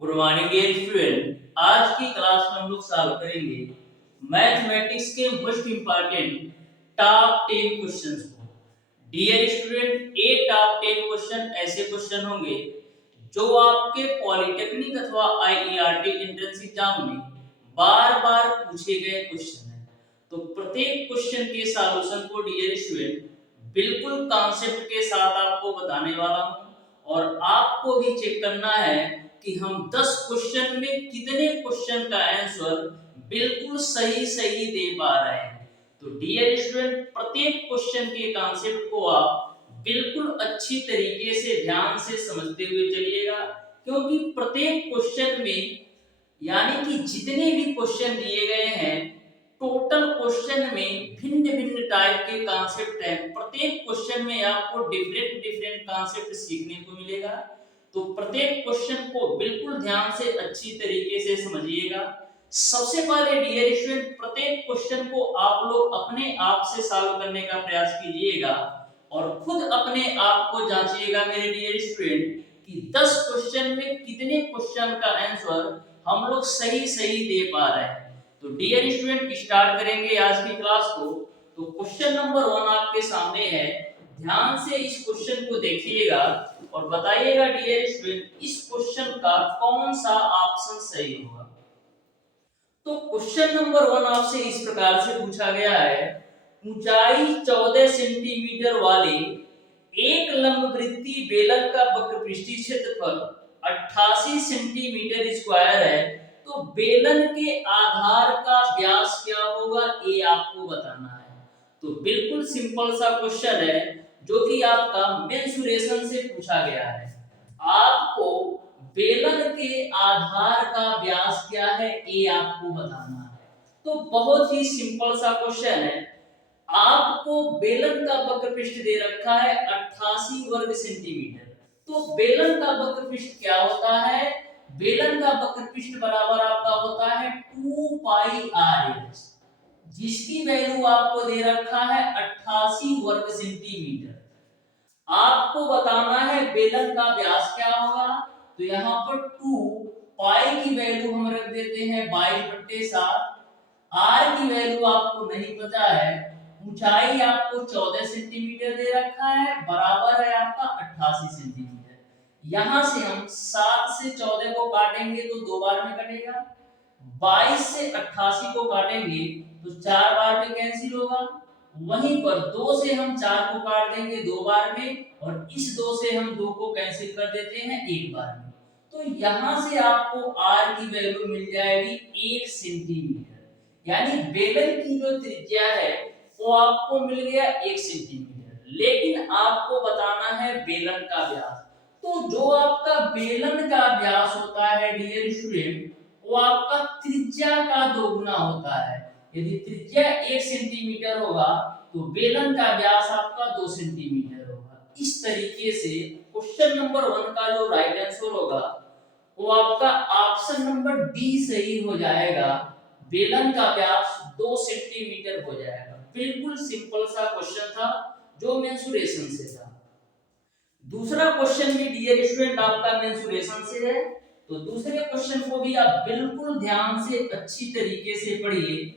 Good morning dear student. आज की class में हम लोग सॉल्व करेंगे मैथमेटिक्स के मोस्ट इंपॉर्टेंट टॉप 10 क्वेश्चंस को। डियर स्टूडेंट, ये टॉप 10 क्वेश्चन ऐसे क्वेश्चन होंगे जो आपके पॉलिटेक्निक अथवा आईईआरटी एंट्रेंस एग्जाम में बार बार पूछे गए क्वेश्चन हैं। तो प्रत्येक क्वेश्चन के सॉल्यूशन को डियर स्टूडेंट बिल्कुल कॉन्सेप्ट के साथ आपको बताने वाला हूं, और आपको भी चेक करना है कि हम 10 क्वेश्चन में कितने क्वेश्चन का आंसर बिल्कुल सही सही दे पा रहे हैं। तो डियर स्टूडेंट, प्रत्येक क्वेश्चन के कॉन्सेप्ट को आप बिल्कुल अच्छी तरीके से ध्यान से समझते हुए चलिएगा, क्योंकि प्रत्येक क्वेश्चन में यानी कि जितने भी क्वेश्चन दिए गए हैं, टोटल क्वेश्चन में भिन्न भिन्न टाइप के कॉन्सेप्ट हैं। प्रत्येक क्वेश्चन में आपको डिफरेंट डिफरेंट कॉन्सेप्ट सीखने को मिलेगा। तो प्रत्येक क्वेश्चन को बिल्कुल ध्यान से अच्छी तरीके से समझिएगा। सबसे पहले डियर स्टूडेंट, प्रत्येक क्वेश्चन को आप लोग अपने आप से सॉल्व करने का प्रयास कीजिएगा और खुद अपने आप को जांचिएगा मेरे डियर स्टूडेंट कि 10 क्वेश्चन में कितने क्वेश्चन का आंसर हम लोग सही सही दे पा रहे हैं। तो डियर स्टूडेंट, स्टार्ट करेंगे आज की क्लास को। तो क्वेश्चन नंबर 1 आपके सामने है। ध्यान से इस क्वेश्चन को देखिएगा और बताइएगा डियर स्टूडेंट इस क्वेश्चन का कौन सा ऑप्शन सही होगा। तो क्वेश्चन नंबर 1 आपसे इस प्रकार से पूछा गया है, ऊंचाई 14 सेंटीमीटर वाले एक लंबवृत्तीय बेलन का वक्रपृष्ठीय क्षेत्रफल 88 सेंटीमीटर स्क्वायर है, तो बेलन के आधार का व्यास क्या होगा, ये आपको बताना है। तो बिल्कुल सिंपल सा क्वेश्चन है जो कि आपका मेंसुरेशन से पूछा गया है। आपको बेलन के आधार का व्यास क्या है ये आपको बताना है। तो बहुत ही सिंपल सा क्वेश्चन है। आपको बेलन का वक्रपृष्ठ दे रखा है 88 वर्ग सेंटीमीटर। तो बेलन का वक्रपृष्ठ क्या होता है? बेलन का वक्रपृष्ठ बराबर आपका होता है 2 पाई आर एच, जिसकी वैल्यू आपको दे रखा है 88 वर्ग सेंटीमीटर। आपको बताना है बेलन का व्यास क्या होगा। तो यहाँ पर 2 पाई की वैल्यू हम रख देते हैं 22/7। आर की वैल्यू आपको नहीं पता है। ऊंचाई आपको 14 सेंटीमीटर दे रखा है, बराबर है आपका 88 सेंटीमीटर। यहां से हम 7 से 14 को काटेंगे तो 2 बार में कटेगा। 22 से 88 को काटेंगे तो 4 बार में कैंसिल होगा। वहीं पर 2 से हम 4 को काट देंगे 2 बार में, और इस 2 से हम 2 को कैंसिल कर देते हैं 1 बार में। तो यहां से आपको r की वैल्यू मिल जाएगी 1 सेंटीमीटर। यानी बेलन की जो त्रिज्या है वो आपको मिल गया 1 सेंटीमीटर, लेकिन आपको बताना है बेलन का व्यास। तो जो आपका बेलन का व्यास होता है डियर स्टूडेंट, वो आपका त्रिज्या का दोगुना होता है। यदि त्रिज्या 1 सेंटीमीटर होगा तो बेलन का व्यास आपका 2 सेंटीमीटर होगा। इस तरीके से क्वेश्चन नंबर 1 का जो राइट आंसर होगा वो आपका ऑप्शन नंबर डी सही हो जाएगा। बेलन का व्यास 2 सेंटीमीटर हो जाएगा। बिल्कुल सिंपल सा क्वेश्चन था जो मेंसुरेशन से था। दूसरा क्वेश्चन भी डियर स्टूडेंट आपका मेंसुरेशन से है। तो दूसरे क्वेश्चन को भी आप बिल्कुल ध्यान से अच्छी तरीके से पढ़िए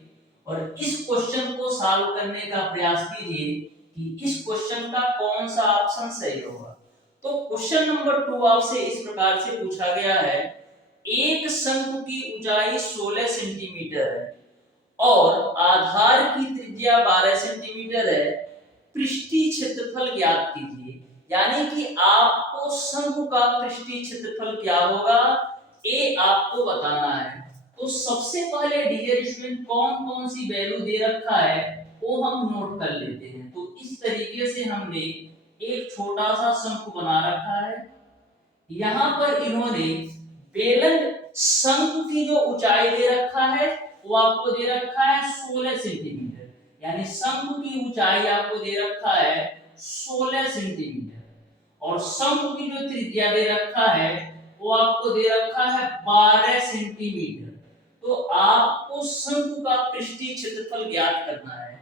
और इस क्वेश्चन को सॉल्व करने का प्रयास कीजिए कि इस क्वेश्चन का कौन सा ऑप्शन सही होगा। तो क्वेश्चन नंबर 2 आपसे इस प्रकार से पूछा गया है, एक शंकु की ऊंचाई 16 सेंटीमीटर है और आधार की त्रिज्या 12 सेंटीमीटर है, पृष्ठीय क्षेत्रफल ज्ञात कीजिए। यानी कि आपको शंकु का पृष्ठीय क्षेत्रफल क्या होगा ये आपको बताना है। तो सबसे पहले डियर स्टूडेंट कौन कौन सी वैल्यू दे रखा है वो हम नोट कर लेते हैं। तो इस तरीके से हमने एक छोटा सा शंकु बना रखा है। यहाँ पर इन्होंने बेलन शंकु की जो ऊंचाई दे रखा है वो आपको दे रखा है 16 सेंटीमीटर। यानी शंकु की ऊंचाई आपको दे रखा है 16 सेंटीमीटर, और शंकु की जो त्रिज्या दे रखा है वो आपको दे रखा है 12 सेंटीमीटर। तो आपको शंकु का पृष्ठीय क्षेत्रफल ज्ञात करना है।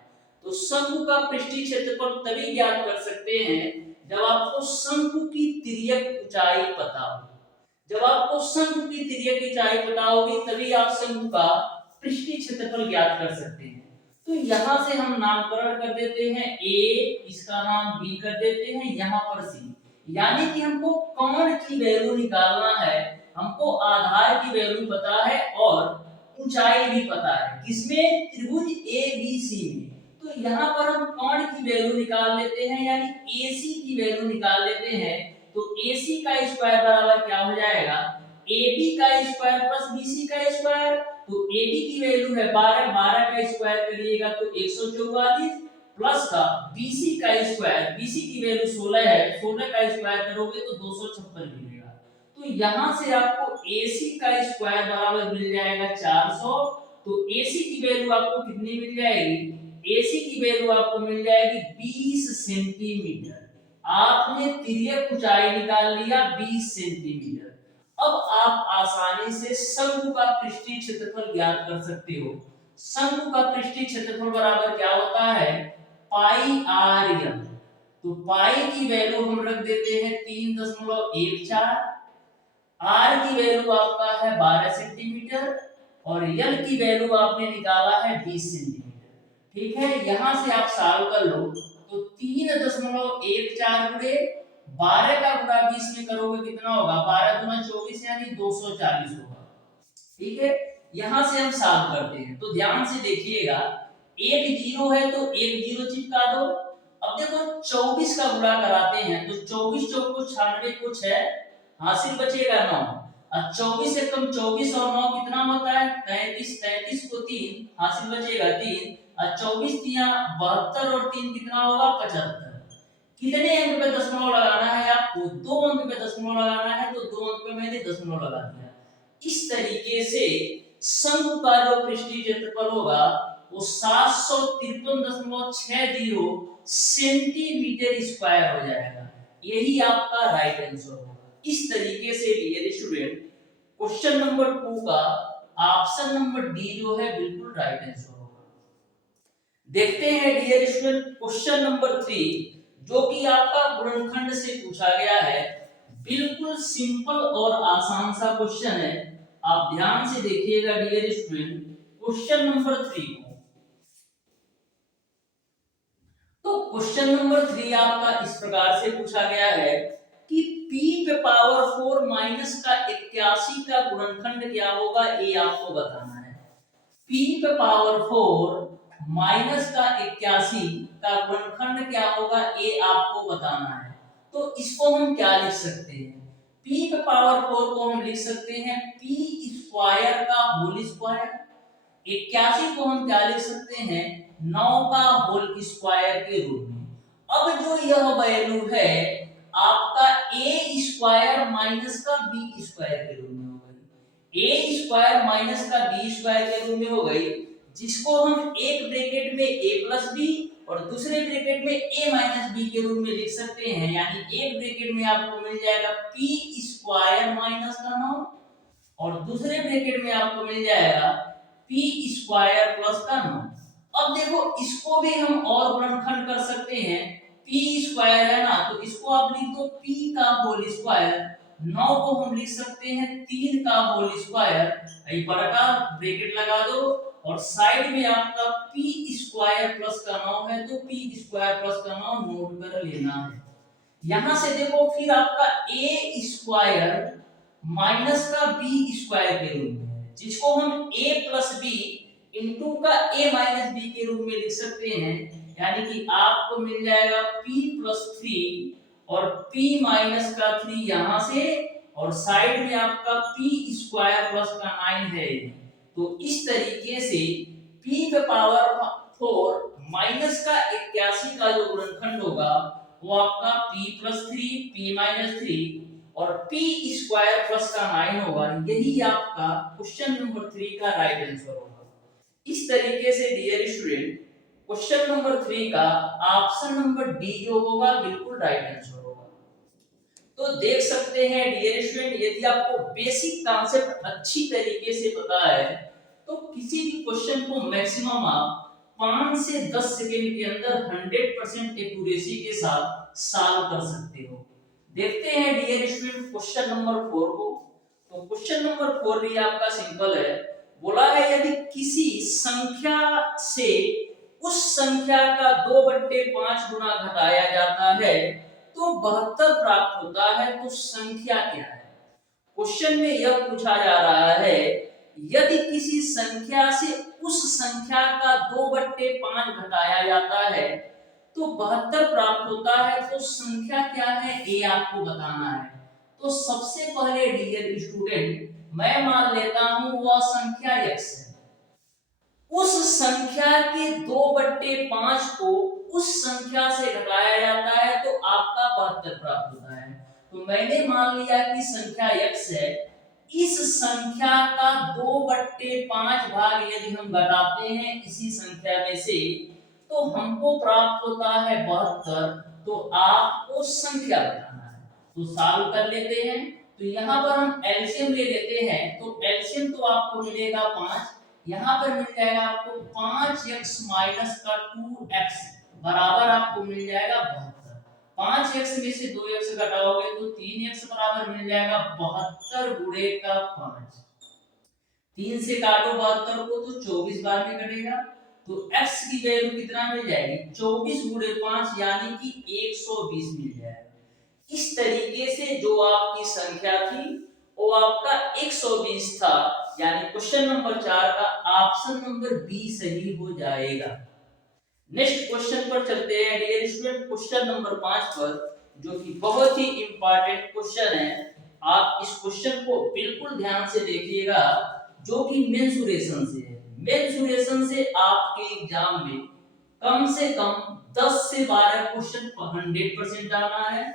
तो शंकु का पृष्ठीय क्षेत्रफल तभी ज्ञात कर सकते हैं जब आपको शंकु की तिर्यक ऊंचाई पता हो। जब आपको शंकु की तिर्यक की ऊंचाई पता होगी तभी आप शंकु का पृष्ठीय क्षेत्रफल ज्ञात कर सकते हैं। तो यहाँ से हम नामकरण कर देते हैं ए, इसका नाम बी कर देते हैं, यहाँ पर सी। यानी कि हमको कर्ण की वैल्यू निकालना है, हमको आधार की वैल्यू पता है और ऊंचाई भी पता है, किसमें? त्रिभुज ए बी सी में। तो यहाँ पर हम कर्ण की वैल्यू निकाल लेते हैं, यानी AC की वैल्यू निकाल लेते हैं। तो AC का स्क्वायर बराबर क्या हो जाएगा? AB का स्क्वायर प्लस BC का स्क्वायर। तो AB की वैल्यू है 12, 12 का स्क्वायर करिएगा तो 144 प्लस का BC का स्क्वायर, BC की वैल्यू 16 है, 16 का स्क्वायर करोगे तो 256 मिलेगा। तो यहां से आपको AC का स्क्वायर बराबर मिल जाएगा 400। तो AC की वैल्यू आपको कितनी मिल जाएगी? AC की वैल्यू आपको मिल जाएगी 20 सेंटीमीटर। आपने तिर्यक ऊंचाई निकाल लिया 20 सेंटीमीटर। अब आप आसानी से शंकु का पृष्ठीय क्षेत्रफल ज्ञात कर सकते हो। शंकु का पृष्ठीय क्षेत्रफल बराबर क्या होता है? पाई आर एल। तो पाई की वैल्यू हम रख देते हैं 3.14, आर की वैल्यू आपका है 12 सेंटीमीटर और यल की वैल्यू आपने निकाला है 20 सेंटीमीटर। ठीक है, यहां से आप सॉल्व कर लो तो 3.14 गुणे 12 का गुणा 20 में करोगे कितना होगा? 12 गुना 24 यानी 240 होगा। ठीक है, यहां से हम सॉल्व करते हैं तो ध्यान से देखिएगा, एक जीरो है तो एक जीरो चिपका दो। अब देखो 24 का गुणा कराते हैं तो 24 चौको 96 को 6 हासिल बचेगा 9 और 24 से कम 24 और 9 कितना होता है? 33, 33 को 3 हासिल बचेगा 3 और 24 तिया 72 और 3 कितना होगा? 75। कितने अंक पे दशमलव लगाना है आपको? 2 अंक पे दशमलव लगाना है तो 2 अंक पे मैंने दशमलव लगा दिया। इस तरीके से शंकु का जो पृष्ठीय क्षेत्रफल होगा वो 753.60 सेंटीमीटर स्क्वायर हो जाएगा। यही आपका राइट आंसर होगा। इस तरीके से डियर स्टूडेंट क्वेश्चन नंबर 2 का ऑप्शन नंबर डी जो है बिल्कुल राइट आंसर होगा। देखते हैं डियर स्टूडेंट क्वेश्चन नंबर 3 जो कि आपका गुणनखंड से पूछा गया है। बिल्कुल सिंपल और आसान सा क्वेश्चन है, आप ध्यान से देखिएगा डियर स्टूडेंट क्वेश्चन नंबर 3 को। तो क्वेश्चन नंबर 3 आपका इस प्रकार से पूछा गया है कि p पे पावर 4 माइनस का 81 का गुणनखंड क्या होगा, ये आपको बताना है। p पे पावर 4 माइनस का 81 का गुणनखंड क्या होगा, ये आपको बताना है। तो इसको हम क्या लिख सकते हैं? p पे पावर 4 को हम लिख सकते हैं p स्क्वायर का होल स्क्वायर। 81 को हम क्या लिख सकते हैं? 9 का होल स्क्वायर के रूप में। अब जो यह वैल्यू है आपका a स्क्वायर माइनस का b स्क्वायर के रूप में हो गई। a स्क्वायर माइनस का b स्क्वायर के रूप में हो गई, जिसको हम एक ब्रैकेट में a प्लस बी और दूसरे ब्रैकेट में a माइनस बी के रूप में लिख सकते हैं। यानी एक ब्रैकेट में आपको मिल जाएगा p स्क्वायर माइनस का 9 और दूसरे ब्रैकेट में आपको मिल जाएगा p स्क्वायर प्लस का 9। अब देखो इसको भी हम और गुणनखंड कर सकते हैं। p स्क्वायर है ना, तो इसको आप लिख दो p का होल स्क्वायर। 9 को हम लिख सकते हैं 3 का होल स्क्वायर, ये बड़ा ब्रैकेट लगा दो और साइड में आपका p स्क्वायर प्लस का 9 है तो p स्क्वायर प्लस का 9 नोट कर लेना है। यहां से देखो फिर आपका a स्क्वायर माइनस का b स्क्वायर के रूप में है, जिसको हम a प्लस बी इंटू का a माइनस बी के रूप में लिख सकते हैं। यानी कि आपको मिल जाएगा p प्लस 3 और p माइनस का 3 यहां से और साइड में आपका p स्क्वायर प्लस का 9 है। तो इस तरीके से p पे पावर 4 माइनस का 81 का जो गुणनखंड होगा वो आपका p प्लस 3 p माइनस 3 और p स्क्वायर प्लस का 9 होगा। यही आपका क्वेश्चन नंबर 3 का राइट आंसर होगा। इस तरीके से डियर स्टूडेंट क्वेश्चन नंबर 3 का ऑप्शन नंबर डी जो होगा बिल्कुल राइट आंसर होगा। तो देख सकते हैं डियर स्टूडेंट, यदि आपको बेसिक कॉन्सेप्ट अच्छी तरीके से पता है तो किसी भी क्वेश्चन को मैक्सिमम आप 5 से 10 सेकंड के अंदर 100% एक्यूरेसी के साथ सॉल्व कर सकते हो। देखते हैं डियर स्टूडेंट क्वेश्चन नंबर 4 को। तो क्वेश्चन नंबर 4 भी आपका सिंपल है। बोला है यदि किसी संख्या से उस संख्या का 2/5 गुना घटाया जाता है तो 72 प्राप्त होता है, तो संख्या क्या है? क्वेश्चन में यह पूछा जा रहा है यदि किसी संख्या से उस संख्या का 2/5 घटाया जाता है तो 72 प्राप्त होता है, तो संख्या क्या है ये आपको बताना है। तो सबसे पहले डियर स्टूडेंट मैं मान लेता हूं वह संख्या x है। उस संख्या के 2/5 को उस संख्या से घटाया जाता है तो आपका 72 प्राप्त होता है। तो मैंने मान लिया कि संख्या x है, इस संख्या का 2/5 भाग यदि हम घटाते हैं इसी संख्या में से तो हमको प्राप्त होता है 72। तो आपको संख्या बताना है, तो सॉल्व कर लेते हैं। तो यहाँ पर हम एलसीएम ले लेते हैं, तो एलसीएम तो आपको मिलेगा 5, यहाँ पर मिल जाएगा आपको 5x माइनस का 2x बराबर आपको मिल जाएगा 72। 5x में से 2x घटाओगे तो 3x बराबर मिल जाएगा 72 गुणे का 5। 3 से काटो 72 को तो 24 बार में कटेगा, तो x की वैल्यू कितना मिल जाएगी 24 गुणे 5 यानी कि 120 मिल जाएगा। इस तरीके से जो आपकी संख्या थी वो आपका 120 था, यानी क्वेश्चन नंबर 4 का ऑप्शन नंबर बी सही हो जाएगा। नेक्स्ट क्वेश्चन पर चलते हैं डियर स्टूडेंट, क्वेश्चन नंबर 5 पर, जो कि बहुत ही इंपॉर्टेंट क्वेश्चन है। आप इस क्वेश्चन को बिल्कुल ध्यान से देखिएगा, जो कि मेंसुरेशन से है। मेंसुरेशन से आपके एग्जाम में कम से कम 10 से 12 क्वेश्चन 100% आना है।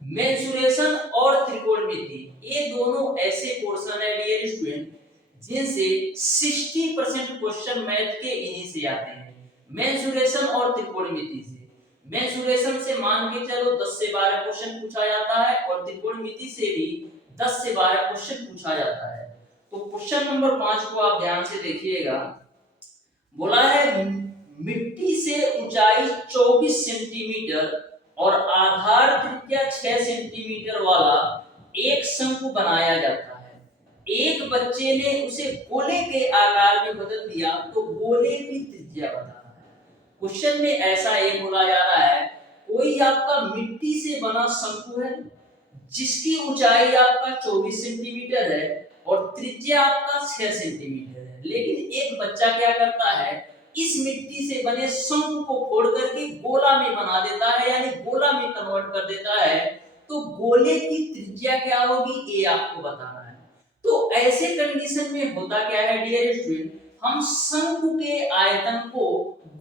मेंसुरेशन और त्रिकोणमिति ये दोनों ऐसे पोर्शन है डियर स्टूडेंट जिनसे 60% क्वेश्चन मैथ के इन्हीं से आते हैं, मेंसुरेशन और त्रिकोणमिति से। मेंसुरेशन से मान के चलो 10 से 12 क्वेश्चन पूछा जाता है और त्रिकोणमिति से भी 10 से 12 क्वेश्चन पूछा जाता है। तो क्वेश्चन नंबर 5 को आप ध्यान से देखिएगा। बोला है मिट्टी से ऊंचाई 24 सेंटीमीटर और आधार त्रिज्या 6 सेंटीमीटर वाला एक शंकु बनाया जाता है। एक बच्चे ने उसे गोले के आकार में बदल दिया तो गोले की त्रिज्या बताना है। क्वेश्चन में ऐसा ये बोला जा रहा है कोई आपका मिट्टी से बना शंकु है जिसकी ऊंचाई आपका 24 सेंटीमीटर है और त्रिज्या आपका 6 सेंटीमीटर है, लेकिन एक बच्चा क्या करता है इस मिट्टी से बने शंकु को फोड़ करके गोला में बना देता है, यानी गोला में कन्वर्ट कर देता है। तो गोले की त्रिज्या क्या होगी ये आपको बताना है। तो ऐसे कंडीशन में होता क्या है डियर स्टूडेंट, हम शंकु के आयतन को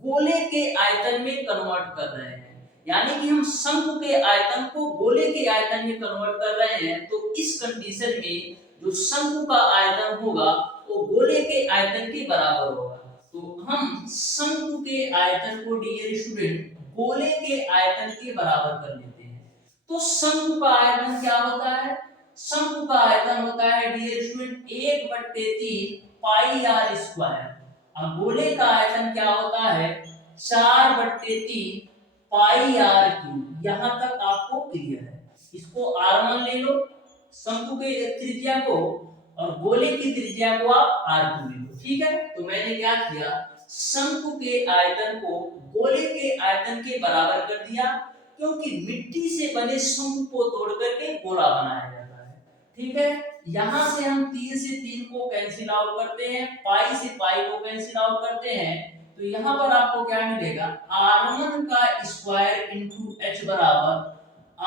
गोले के आयतन में कन्वर्ट कर रहे हैं, यानी कि हम शंकु के आयतन को गोले के आयतन में कन्वर्ट कर रहे हैं। तो इस कंडीशन में जो शंकु का आयतन होगा वो गोले के आयतन के बराबर होगा। तो हम शंकु के आयतन को डियर स्टूडेंट गोले के आयतन के बराबर कर लेते हैं। तो शंकु का आयतन क्या होता है, शंकु का आयतन होता है dear student 1/3 pi r square, और गोले का आयतन क्या होता है 4/3 पाई आर क्यूब। यहां तक आपको क्लियर है। इसको r1 ले लो शंकु के त्रिज्या को और गोले की त्रिज्या को आप r2 ले लो, ठीक है। तो मैंने क्या किया शंकु के आयतन को गोले के आयतन के बराबर कर दिया, क्योंकि मिट्टी से बने शंकु को तोड़ करके गोला बनाया जाता है, ठीक है। यहां से हम 3 से 3 को कैंसिल आउट करते हैं, पाई से पाई को कैंसिल आउट करते हैं, तो यहाँ पर आपको क्या मिलेगा r1 का स्क्वायर इंटू h बराबर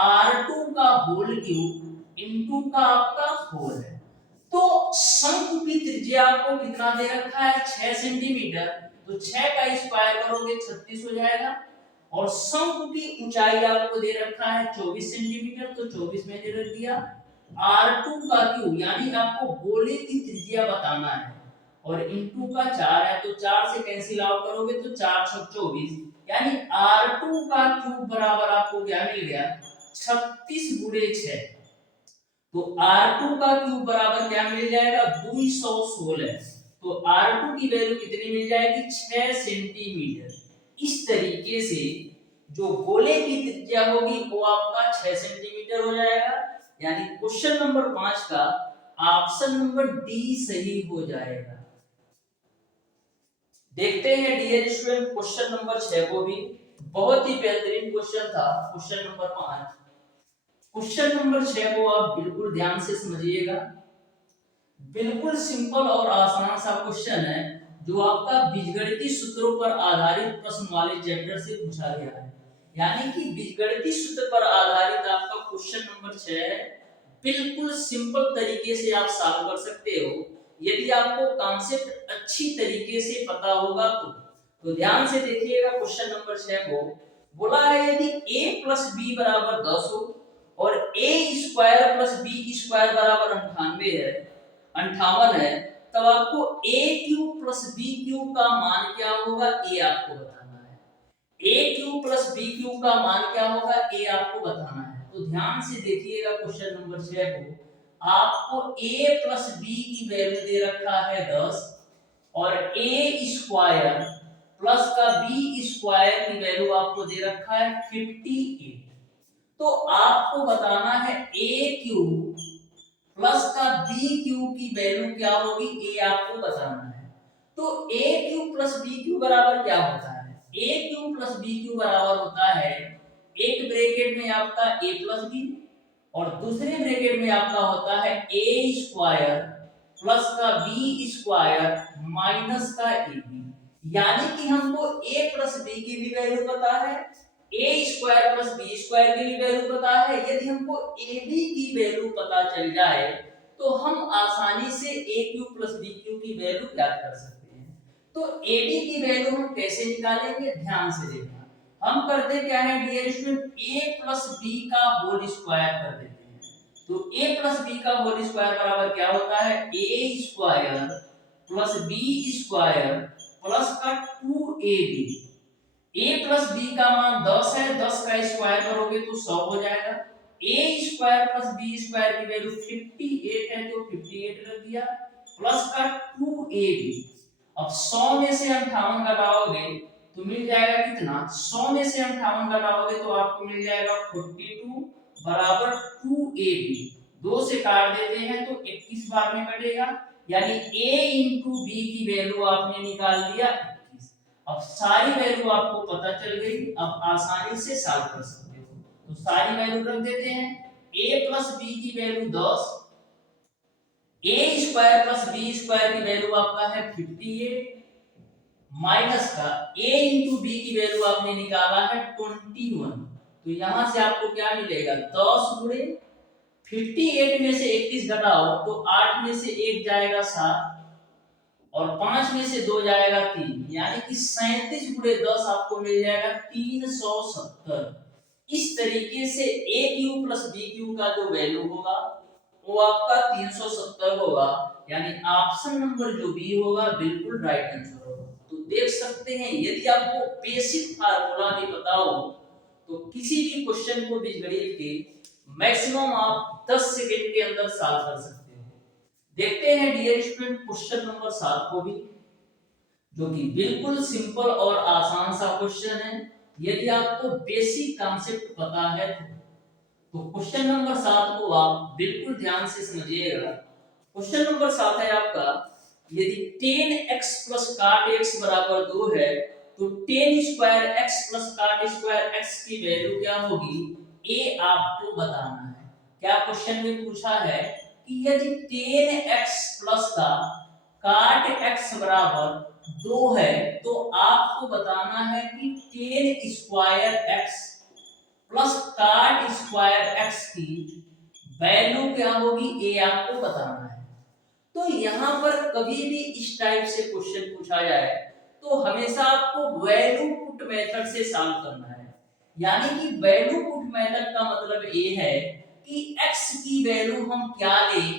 r2 का होल क्यूब इंटू का आपका होल है। तो शंकु की त्रिज्या आपको कितना दे रखा है 6 सेंटीमीटर, तो 6 का स्क्वायर करोगे 36 हो जाएगा, और शंकु की ऊंचाई आपको दे रखा है 24 सेंटीमीटर, तो 24 मैंने रख दिया। r2 का क्यूब यानी आपको गोले की त्रिज्या बताना है और इंटू का 4 है, तो 4 से कैंसिल आउट करोगे तो 4 6 24, यानी r2 का क्यूब बराबर आपको क्या मिल गया 36 गुणे 6। तो r2 का क्यूब बराबर क्या मिल जाएगा 216। तो r2 की वैल्यू कितनी मिल जाएगी 6 सेंटीमीटर। इस तरीके से जो गोले की त्रिज्या होगी वो आपका 6 सेंटीमीटर हो जाएगा, यानी क्वेश्चन नंबर 5 का ऑप्शन नंबर डी सही हो जाएगा। देखते हैं डियर स्टूडेंट क्वेश्चन नंबर 6 को भी, बहुत ही बेहतरीन क्वेश्चन था क्वेश्चन नंबर 5। क्वेश्चन नंबर 6 को आप बिल्कुल ध्यान से समझिएगा। बिल्कुल सिंपल और आसान सा क्वेश्चन है जो आपका बीजगणितीय सूत्रों पर आधारित प्रश्न वाले चैप्टर से पूछा गया है। यानी कि बीजगणितीय सूत्र पर आधारित आपका क्वेश्चन नंबर 6 है। बिल्कुल सिंपल तरीके से आप सॉल्व कर सकते हो यदि आपको कॉन्सेप्ट अच्छी तरीके से पता होगा तो ध्यान से देखिएगा क्वेश्चन नंबर 6 को। बोला है यदि a प्लस बी बराबर 10 हो और a square plus b square बराबर 58 है, तब आपको a cube plus b cube का मान क्या होगा ये आपको बताना है। a cube plus b cube का मान क्या होगा ये आपको बताना है। तो ध्यान से देखिएगा क्वेश्चन नंबर 6 को। आपको a प्लस बी की वैल्यू दे रखा है 10 और a स्क्वायर प्लस का बी स्क्वायर की वैल्यू आपको दे रखा है 58। तो आपको बताना है a क्यूब प्लस का बी क्यूब की वैल्यू क्या होगी ये आपको बताना है। तो a cube plus b cube बराबर क्या होता है? a cube plus b cube बराबर होता है एक ब्रैकेट में आपका a प्लस बी और दूसरे ब्रैकेट में आपका होता है a स्क्वायर प्लस का बी स्क्वायर माइनस का ए बी। यानी कि हमको a प्लस बी की भी वैल्यू पता है, a square plus b square की भी वैल्यू पता है। यदि हमको a b की वैल्यू पता चल जाए तो हम आसानी से a cube plus b cube की वैल्यू ज्ञात कर सकते हैं। तो a b की वैल्यू हम कैसे निकालेंगे ध्यान से देखना। हम करते क्या है dear student a plus b का होल स्क्वायर कर देते हैं। तो a प्लस b का होल स्क्वायर बराबर क्या होता है a square plus b square plus का 2ab। a प्लस b का मान 10 है, 10 का स्क्वायर करोगे तो 100 हो जाएगा। a square plus b square की वैल्यू 58 है तो 58 रख दिया प्लस का 2ab। अब 100 में से 58 घटाओगे तो मिल जाएगा कितना 100 में से 58 घटाओगे तो आपको मिल जाएगा 42 बराबर 2ab। 2 से काट देते हैं तो 21 बार में कटेगा यानी a इंटू बी की वैल्यू आपने निकाल लिया 21। अब सारी वैल्यू आपको पता चल गई, अब आसानी से सॉल्व कर सकते हो। तो सारी वैल्यू रख देते हैं। a प्लस b की value 10, a square plus b square की वैल्यू आपका है 58 माइनस का a इंटू बी की वैल्यू आपने निकाला है 21। तो यहां से आपको क्या मिलेगा 10 गुणे 58 में से 21 घटाओ तो 8 में से 1 जाएगा 7 और 5 में से 2 जाएगा 3 यानी कि 37 गुणे 10 आपको मिल जाएगा 370। इस तरीके से a cube plus b cube का जो वैल्यू होगा वो आपका 370 होगा। यानी ऑप्शन नंबर जो बी होगा बिल्कुल राइट आंसर होगा। तो देख सकते हैं यदि आपको बेसिक फार्मूला भी पता हो तो किसी भी क्वेश्चन को बीजगणित के मैक्सिमम आप 10 सेकंड के अंदर सॉल्व कर सकते हो। देखते हैं डियर स्टूडेंट क्वेश्चन नंबर 7 को भी, जो कि बिल्कुल सिंपल और आसान सा क्वेश्चन है यदि आपको बेसिक कॉन्सेप्ट पता है तो क्वेश्चन नंबर 7 को आप बिल्कुल ध्यान से समझिएगा। क्वेश्चन नंबर 7 है आपका यदि 10x प्लस cot x बराबर 2 है तो 10 square x plus cot square x की वैल्यू क्या होगी ये आपको बताना है। क्या क्वेश्चन में पूछा है कि यदि 10x प्लस का cot x बराबर 2 है तो आपको बताना है कि 10 square x plus cot square x की वैल्यू क्या होगी ये आपको बताना है। तो यहाँ पर कभी भी इस टाइप से क्वेश्चन पूछा जाए तो हमेशा आपको वैल्यू पुट मेथड से सॉल्व करना है। यानी कि वैल्यू पुट मेथड का मतलब ये है कि x की वैल्यू हम क्या लें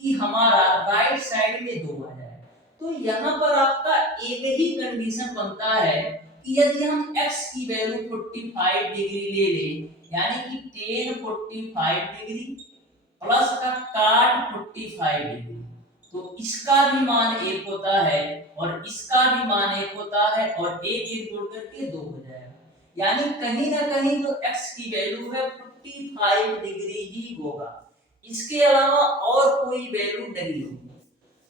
कि हमारा राइट साइड में 2 आ जाए। तो यहाँ पर आपका एक ही कंडीशन बनता है कि यदि हम x की वैल्यू 45 डिग्री ले लें यानी कि 10 45 डिग्री प्लस का cot 45 डिग्री तो इसका भी मान 1 होता है और इसका भी मान 1 होता है और एक जोड़ करके 2 हो जाएगा। यानी कहीं ना कहीं जो x की वैल्यू है 45 डिग्री ही होगा। इसके अलावा और कोई वैल्यू नहीं होगी।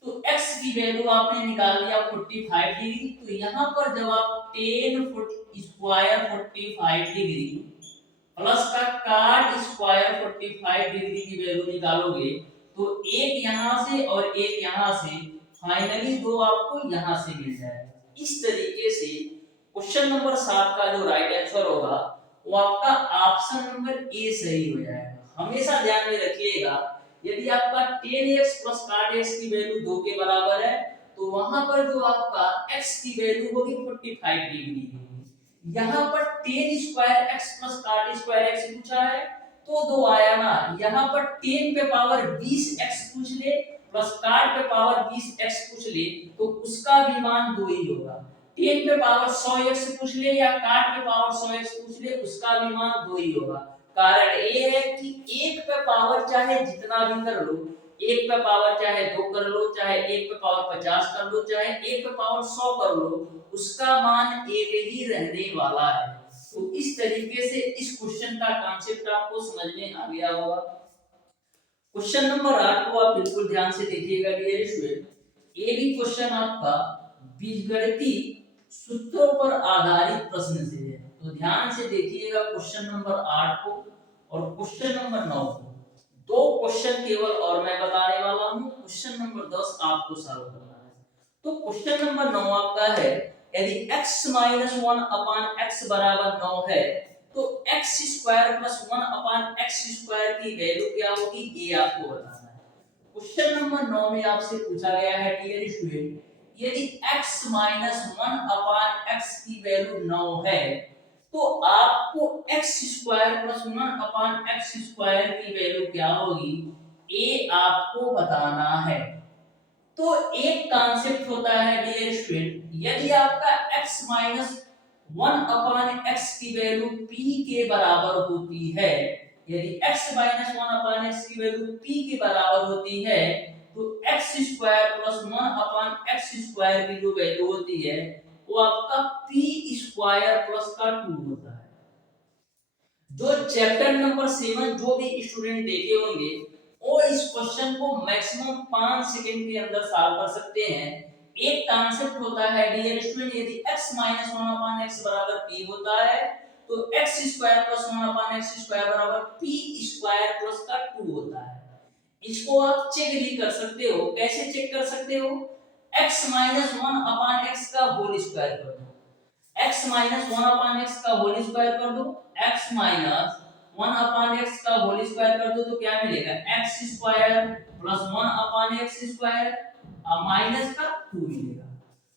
तो x की वैल्यू आपने निकाल लिया 45 डिग्री, तो यहाँ पर जब आप 10 फुट स्क्वायर 45 डिग्री प्लस का cot स्क्वायर 45 डिग्री की वैल्यू निकालोगे, तो एक यहाँ से और एक यहाँ से, फाइनली दो आपको यहाँ से मिल जाएगा। इस तरीके से क्वेश्चन नंबर 7 का जो राइट आंसर होगा वो आपका ऑप्शन नंबर ए सही हो जाएगा। हमेशा ध्यान में रखिएगा, यदि आपका tan x plus cot x की वैल्यू 2 के बराबर है, तो वहां पर जो आपका x की वैल्यू होगी 45 डिग्री होगी। यहाँ पर tan square x plus cot square x पूछा है, तो दो आया ना, यहाँ पर tan पे पावर 20x पूछ ले प्लस cot पे पावर 20x पूछ ले, तो उसका भी मान 2 ही होगा। 10 पे पावर 100x पूछ ले या cot पे पावर 100x पूछ ले, उसका भी मान 2 ही होगा। कारण ये है कि एक पे पावर चाहे जितना भी कर लो, एक पे पावर चाहे 2 कर लो, चाहे एक पे पावर 50 कर लो, चाहे एक पे पावर 100 कर लो, उसका मान एक ही रहने वाला है। तो इस तरीके से इस क्वेश्चन का कॉन्सेप्ट आपको समझ में आ गया होगा। क्वेश्चन नंबर 8 को आप बिल्कुल ध्यान से देखिएगा डियर स्टूडेंट। ये भी क्वेश्चन आपका बीजगणितीय सूत्रों पर आधारित प्रश्न से है, तो ध्यान से देखिएगा क्वेश्चन नंबर 8 को और क्वेश्चन नंबर 9 को। दो क्वेश्चन केवल और मैं बताने वाला हूं, क्वेश्चन नंबर 10 आपको सॉल्व करना है। तो क्वेश्चन नंबर 9 आपका है, यदि x - 1 अपान x बराबर 9 है, तो x स्क्वायर प्लस 1 अपान x स्क्वायर की वैल्यू क्या होगी, ये आपको बताना है। क्वेश्चन नंबर 9 में आपसे पूछा गया है डियर स्टूडेंट, यदि x - 1 अपान x की वैल्यू 9 है, तो आपको x स्क्वायर प्लस 1 अपान x स्क्वायर की वैल्यू क्या होगी, ये आपको बताना है। तो एक कॉन्सेप्ट होता है डियर स्टूडेंट, यदि आपका x - 1 अपान x की वैल्यू p के बराबर होती है, यदि x - 1 अपान x की वैल्यू p के बराबर होती है, तो x स्क्वायर प्लस 1 अपान x स्क्वायर की जो वैल्यू होती है वो आपका p स्क्वायर प्लस का 2 होता है। जो चैप्टर नंबर 7 जो भी स्टूडेंट देखे होंगे वो इस क्वेश्चन को मैक्सिमम 5 सेकंड के अंदर सॉल्व कर सकते हैं। एक कॉन्सेप्ट होता है डियर स्टूडेंट, यदि x - 1 अपान x बराबर p होता है, तो x स्क्वायर प्लस 1 अपान x स्क्वायर बराबर p स्क्वायर प्लस का 2 होता है। इसको आप चेक भी कर सकते हो। कैसे चेक कर सकते हो, x - 1 अपान x का होल स्क्वायर कर दो, x - 1 अपान x का होल स्क्वायर कर दो, x - 1 अपान x का होल स्क्वायर कर दो, तो क्या मिलेगा, x स्क्वायर प्लस 1 अपान x स्क्वायर और माइनस का 2 मिलेगा।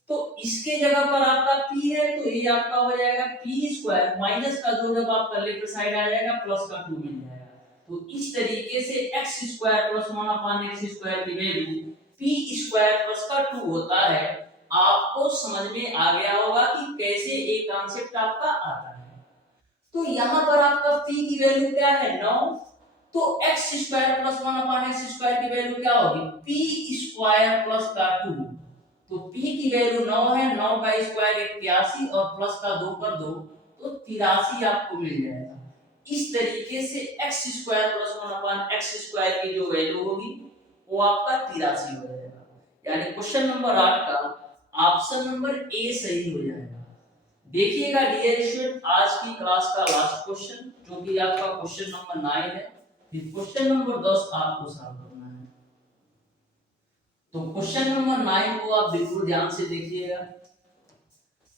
तो इसके जगह पर आपका p है, तो ये आपका हो जाएगा p स्क्वायर, माइनस का 2 जब आपका लेफ्ट साइड आ जाएगा प्लस का 2 मिल जाएगा। तो इस तरीके से x स्क्वायर प्लस 1 अपान x स्क्वायर की वैल्यू p स्क्वायर प्लस का 2 होता है। आपको समझ में आ गया होगा कि कैसे एक कॉन्सेप्ट आपका आता है। तो यहाँ पर आपका p की वैल्यू क्या है, 9, तो x स्क्वायर प्लस 1 अपान x स्क्वायर की वैल्यू क्या होगी, p स्क्वायर प्लस का 2। तो p की वैल्यू 9 है, 9 का स्क्वायर 81 और प्लस का 2 कर दो तो 83 आपको मिल जाएगा। इस तरीके से x स्क्वायर प्लस 1 अपान x स्क्वायर की जो वैल्यू होगी वो आपका 83 हो जाएगा। यानी क्वेश्चन नंबर 8 का ऑप्शन नंबर ए सही हो जाएगा। देखिएगा डियर स्टूडेंट, आज की क्लास का लास्ट क्वेश्चन जो कि आपका क्वेश्चन नंबर 9 है, फिर क्वेश्चन नंबर 10 आपको सॉल्व करना है। तो क्वेश्चन नंबर 9 को आप बिल्कुल ध्यान से देखिएगा।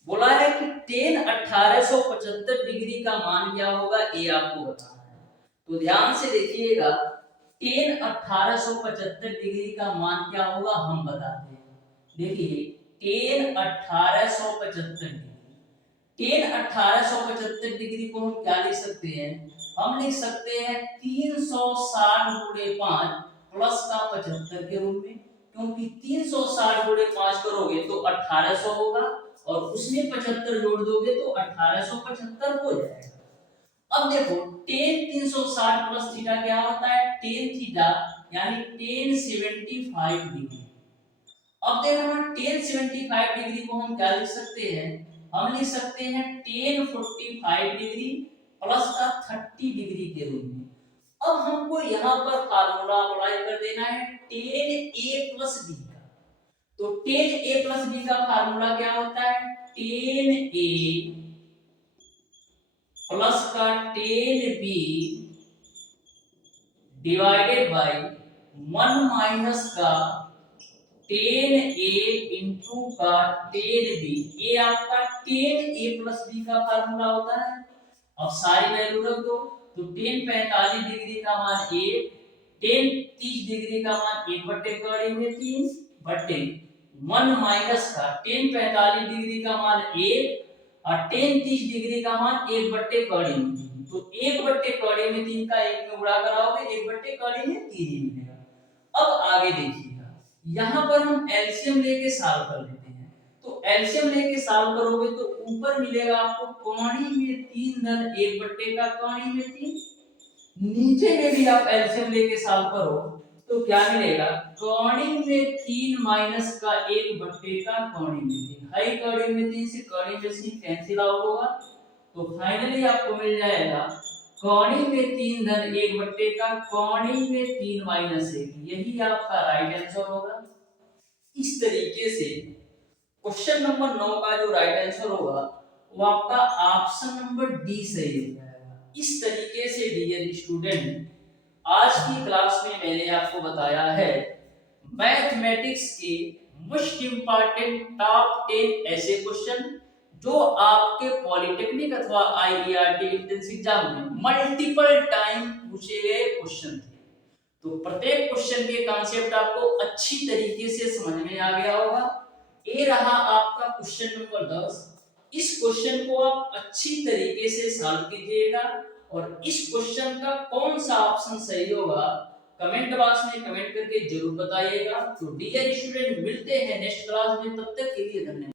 बोला है कि tan 1875 डिग्री का मान क्या होगा, ये आपको बताना है। तो ध्यान से देखिएगा, tan 1875 डिग्री का मान क्या होगा हम बताते हैं। देखिए tan 1875 डिग्री, tan 1875 डिग्री को हम क्या लिख सकते हैं, हम लिख सकते हैं 360 गुणे 5 प्लस का 75 के रूप में, क्योंकि 360 गुणे 5 करोगे तो 1800 होगा और उसमें 75 जोड़ दोगे तो 1875 हो जाएगा। अब देखो tan 360 प्लस थीटा क्या होता है, tan थीटा यानी tan 75 डिग्री। अब देखो tan 75 डिग्री को हम क्या लिख सकते हैं, हम लिख सकते हैं tan 45 डिग्री प्लस का 30 डिग्री के रूप में। अब हमको हमको यहाँ पर फार्मूला अप्लाई कर देना है 10a प्लस b का। तो 10a प्लस b का फार्मूला क्या होता है? 10a प्लस का 10b डिवाइडेड बाई 1 माइनस का 10a इंटू का 10b। ये आपका 10a प्लस b का फार्मूला होता है। अब सारी वैल्यू रख दो। तो 10 45 डिग्री का मान 1, 10 30 डिग्री का मान 1 बट्टे कड़ी में 3 बट्टे 1 माइनस का 10 45 डिग्री का मान 1 और 10 30 डिग्री का मान 1 बट्टे कड़ी में 3। तो 1 बट्टे कड़ी में 3 का 1 में गुणा कराओगे 1 बट्टे कड़ी में 3 ही मिलेगा। अब आगे देखिएगा, यहाँ पर हम एलसीएम लेके सॉल्व कर लेते हैं। तो एलसीएम लेके सॉल्व करोगे तो ऊपर मिलेगा आपको कौड़ी में 3 धन 1 बट्टे का कौड़ी में 3। नीचे में भी आप एलसीएम लेके सॉल्व करो तो क्या मिलेगा? कौड़ी में 3 माइनस का 1 बट्टे का कौड़ी में 3। हाई कौड़ी में 3 से कौड़ी में 3 कैंसिल आउट होगा। तो फाइनली आपको मिल जाएगा कौड़ी में 3 धन 1 बट्टे का कौड़ी में 3 माइनस 1। यही आपका राइट आंसर होगा। इस तरीके से क्वेश्चन नंबर 9 का जो राइट आंसर होगा वो आपका ऑप्शन नंबर डी सही हो जाएगा। इस तरीके से डियर स्टूडेंट, आज की क्लास में मैंने आपको बताया है मैथमेटिक्स के मोस्ट इंपॉर्टेंट टॉप 10 ऐसे क्वेश्चन जो आपके पॉलिटेक्निक अथवा आईईआरटी एंट्रेंस एग्जाम में मल्टीपल टाइम पूछे गए क्वेश्चन थे। तो प्रत्येक क्वेश्चन के कॉन्सेप्ट आपको अच्छी तरीके से समझ में आ गया होगा। ये रहा आपका क्वेश्चन नंबर 10। इस क्वेश्चन को आप अच्छी तरीके से सॉल्व कीजिएगा और इस क्वेश्चन का कौन सा ऑप्शन सही होगा कमेंट बॉक्स में कमेंट करके जरूर बताइएगा। तो डियर स्टूडेंट, मिलते हैं नेक्स्ट क्लास में, तब तक के लिए धन्यवाद।